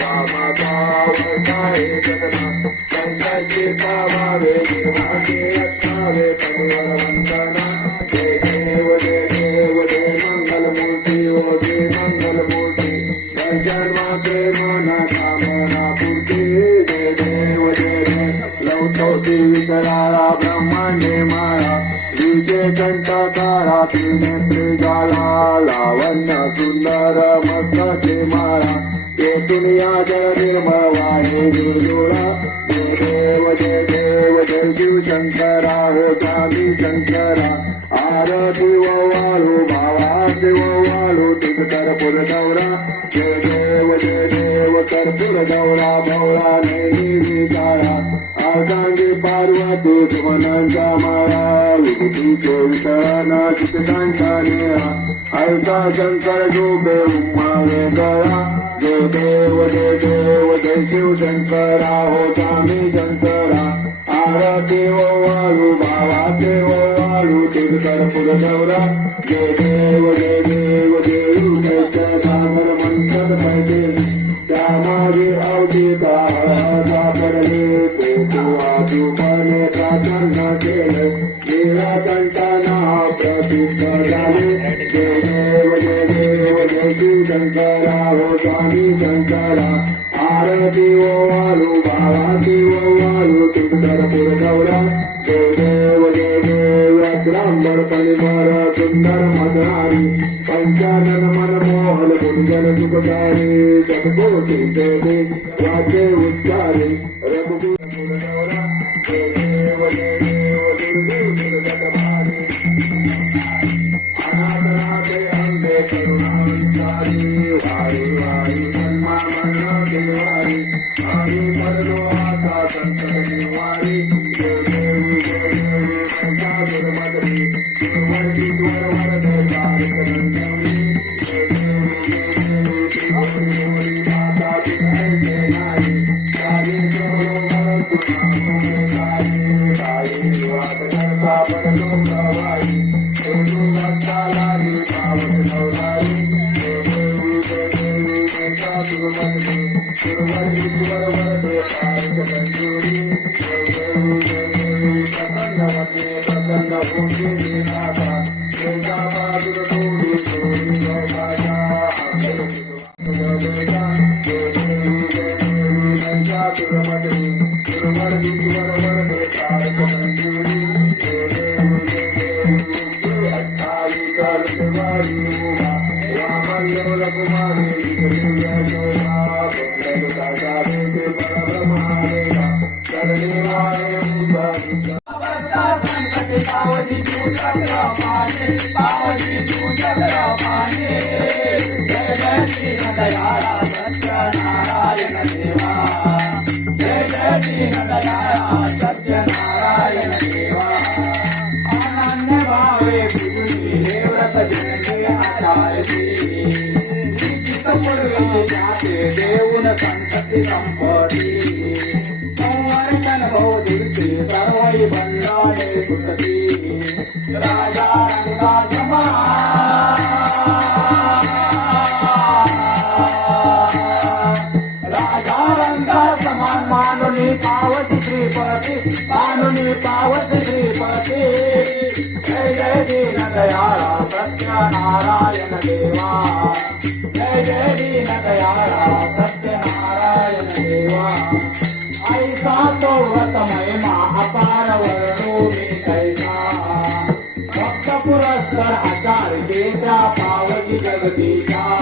Jagannath, Jagannath, Jagannath, Jagannath, Jagannath, Jagannath, Jagannath, Jagannath, घाली शंकरा आरती वाळू भावाचे वाळू तीन कर्पूर दौरा। जय देव जय देव कर्पूर दौरा, भवळा नेहमी काळा अर्धांगी पार्वती सुमनांचा माळा विभूतीचे वितळाना चितकांचा निळा अल्पा शंकर जोबे उम्मावे गळा जय देव जय देव शिव शंकरा దేవవారు బావా దేవవారు తిరుతరపుల గౌరా జయ దేవ పానుని పావతి శ్రీపతి జయ జయ దీన దయాళ సత్యనారాయణ దేవా జయ జయ దీన దయాళ సత్యనారాయణ దేవా ఐసా సౌరతమయ మహాపా पुरस्कार आचार केंद्रा पावती जगदीशा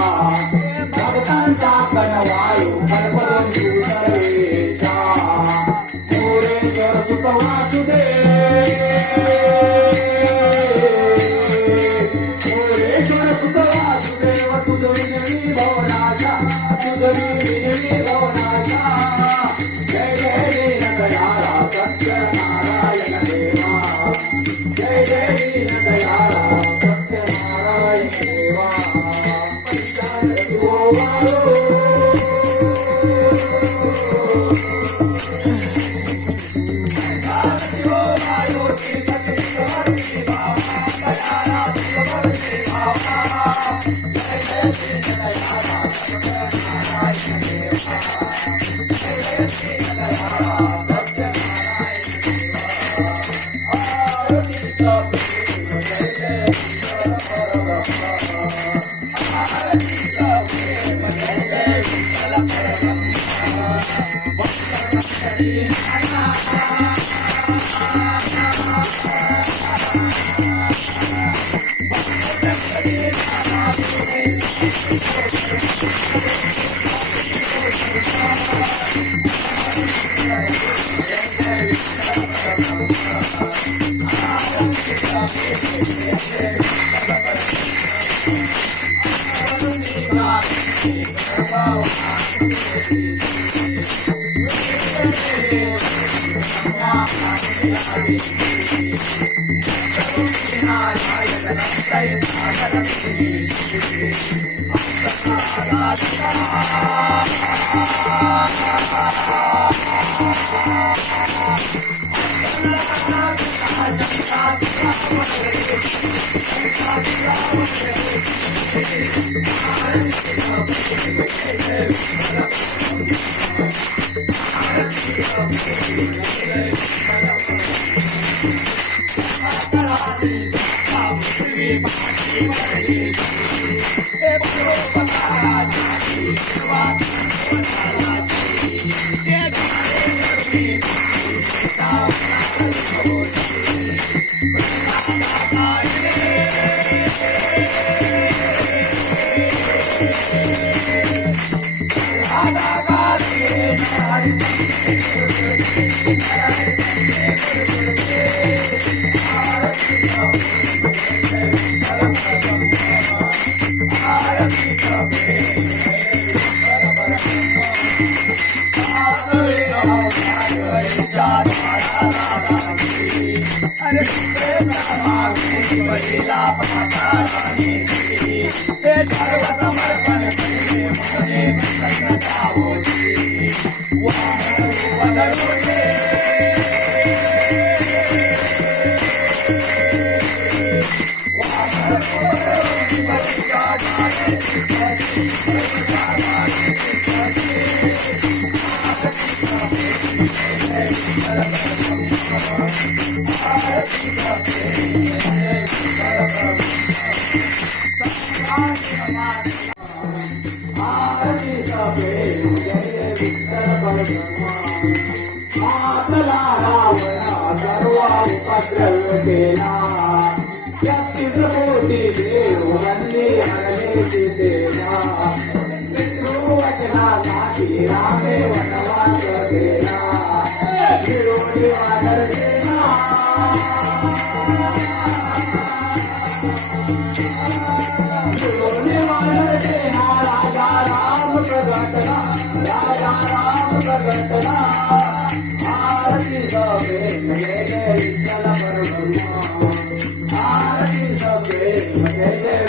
again.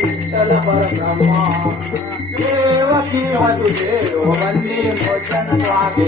విఠల పరబ్రహ్మ దేవకి హరు దేవో వందే మోచన స్వామి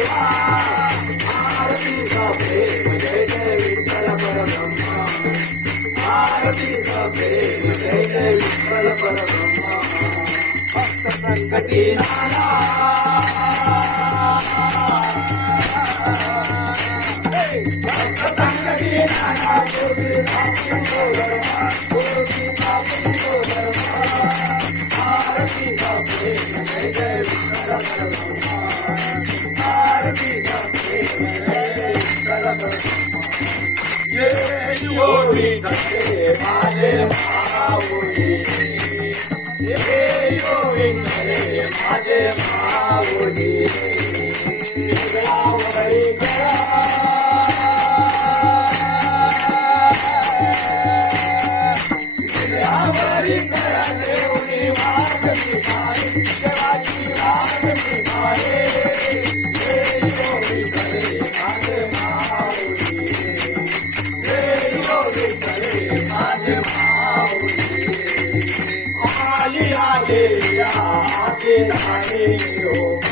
glory. I Hare you.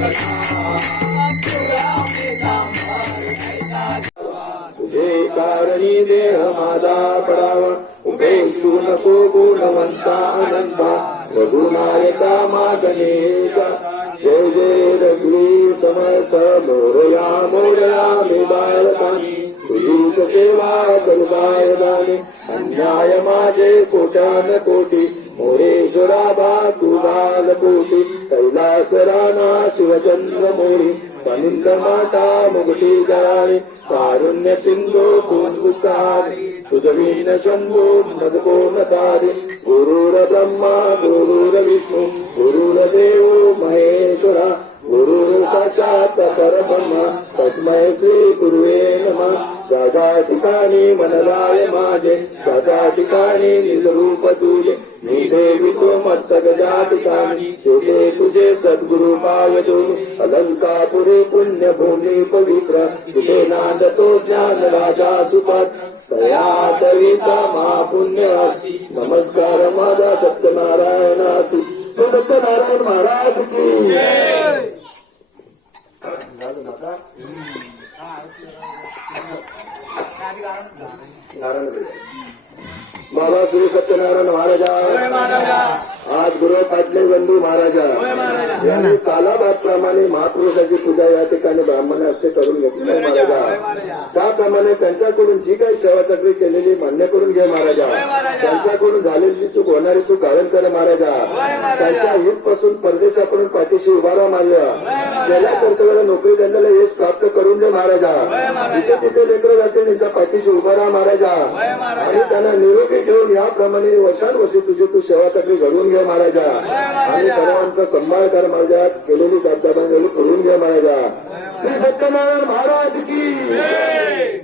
Thank you. कुम्भुकारी सुदवीन Shambho नदकोनकारी गुरुरब्रह्मा गुरुरविष्णु गुरुरदेवो Maheshwar गुरुसाक्षात् परब्रह्म तस्मै श्रीगुरुवे नमः सदा ठिकाणी मनलाय माझे सदा ठिकाणी निजरूपतुये देवी तू मस्तक ज्या तेथे तुझे सद्गुरु पावतो अलंकापुरी भूमी पवित्र तुझे नाद तो ज्ञान राजा सुपथ दया कविता महापुण्य नमस्कार माझा सत्यनारायण महाराजा जिथे तिथे लेकर जाते त्यांच्या पाठीशी उभा राहा महाराजा आणि त्यांना निरोगी ठेवून याप्रमाणे वशान तुझी तू सेवा तक्री घडवून घे महाराजा आणि सर्वांचा सन्मान कर महाराजा केलेली दाबदाबांजली करून घे महाराजा श्री सत्यनारायण महाराज की